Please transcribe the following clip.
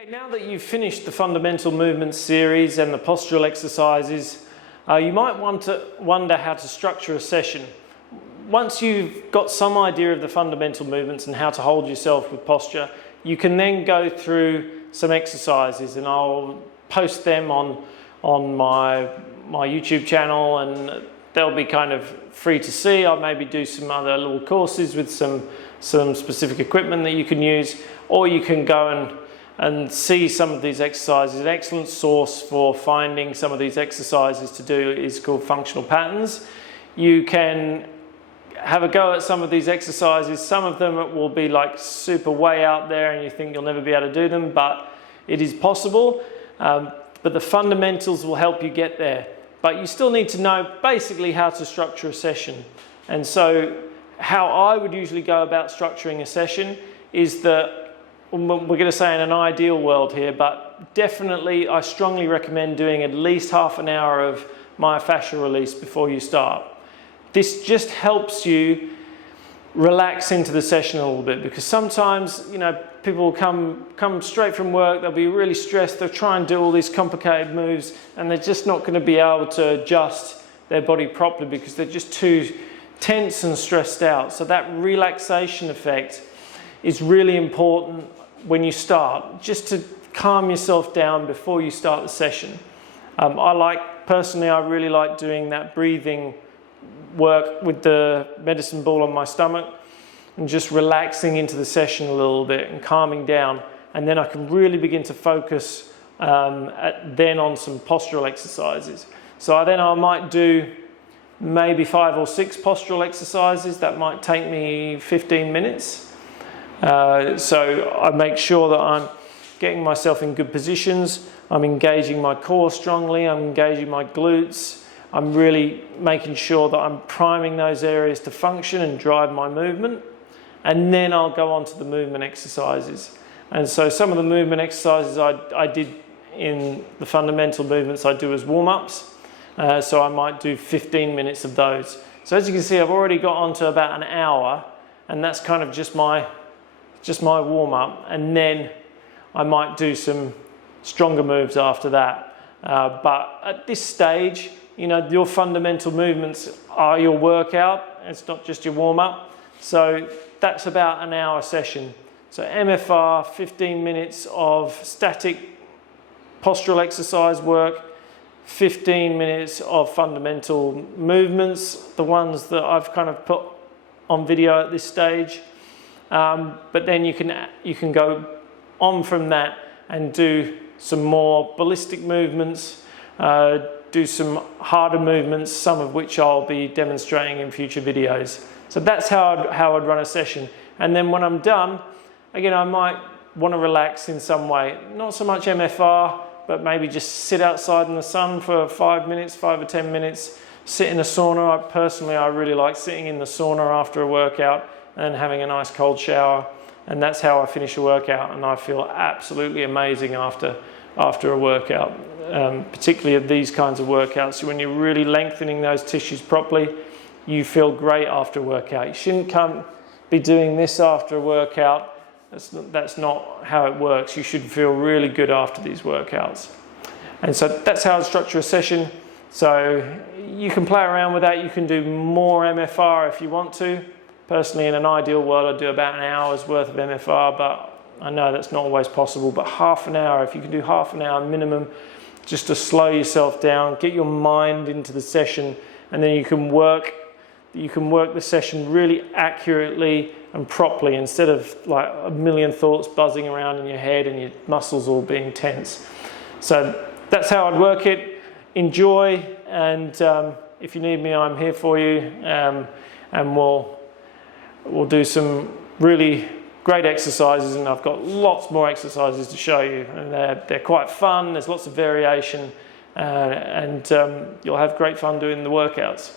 Okay, now that you've finished the fundamental movement series and the postural exercises, you might want to wonder how to structure a session. Once you've got some idea of the fundamental movements and how to hold yourself with posture, you can then go through some exercises, and I'll post them on my YouTube channel, and they'll be kind of free to see. I'll maybe do some other little courses with some specific equipment that you can use, or you can go and see some of these exercises. An excellent source for finding some of these exercises to do is called functional patterns. You can have a go at some of these exercises. Some of them will be like super way out there and you think you'll never be able to do them, but it is possible. But the fundamentals will help you get there. But you still need to know basically how to structure a session. And so how I would usually go about structuring a session is that, we're going to say in an ideal world here, but definitely I strongly recommend doing at least half an hour of myofascial release before you start. This just helps you relax into the session a little bit, because sometimes, you know, people will come straight from work, they'll be really stressed, they'll try and do all these complicated moves and they're just not going to be able to adjust their body properly because they're just too tense and stressed out. So that relaxation effect is really important when you start, just to calm yourself down before you start the session. Personally, I really like doing that breathing work with the medicine ball on my stomach and just relaxing into the session a little bit and calming down, and then I can really begin to focus then on some postural exercises. So I might do maybe 5 or 6 postural exercises. That might take me 15 minutes. So I make sure that I'm getting myself in good positions, I'm engaging my core strongly, I'm engaging my glutes, I'm really making sure that I'm priming those areas to function and drive my movement, and then I'll go on to the movement exercises. And so some of the movement exercises I did in the fundamental movements I do as warm-ups, so I might do 15 minutes of those. So as you can see, I've already got on to about an hour, and that's kind of just my warm-up, and then I might do some stronger moves after that. But at this stage, you know, your fundamental movements are your workout. It's not just your warm-up. So that's about an hour session. So MFR, 15 minutes of static postural exercise work, 15 minutes of fundamental movements, the ones that I've kind of put on video at this stage. But then you can go on from that and do some more ballistic movements, do some harder movements, some of which I'll be demonstrating in future videos. So that's how I'd run a session. And then when I'm done, again, I might want to relax in some way. Not so much MFR, but maybe just sit outside in the sun for 5 minutes, 5 or 10 minutes, sit in a sauna. Personally, I really like sitting in the sauna after a workout and having a nice cold shower, and that's how I finish a workout, and I feel absolutely amazing after a workout, particularly of these kinds of workouts. So when you're really lengthening those tissues properly, you feel great after a workout. You shouldn't be doing this after a workout. That's not how it works. You should feel really good after these workouts. And so that's how I structure a session. So you can play around with that. You can do more MFR if you want to. Personally, in an ideal world, I'd do about an hour's worth of MFR, but I know that's not always possible. But half an hour, if you can do half an hour minimum, just to slow yourself down, get your mind into the session, and then you can work the session really accurately and properly, instead of like a million thoughts buzzing around in your head and your muscles all being tense. So that's how I'd work it. Enjoy, and if you need me, I'm here for you, and we'll do some really great exercises, and I've got lots more exercises to show you, and they're quite fun. There's lots of variation, and you'll have great fun doing the workouts.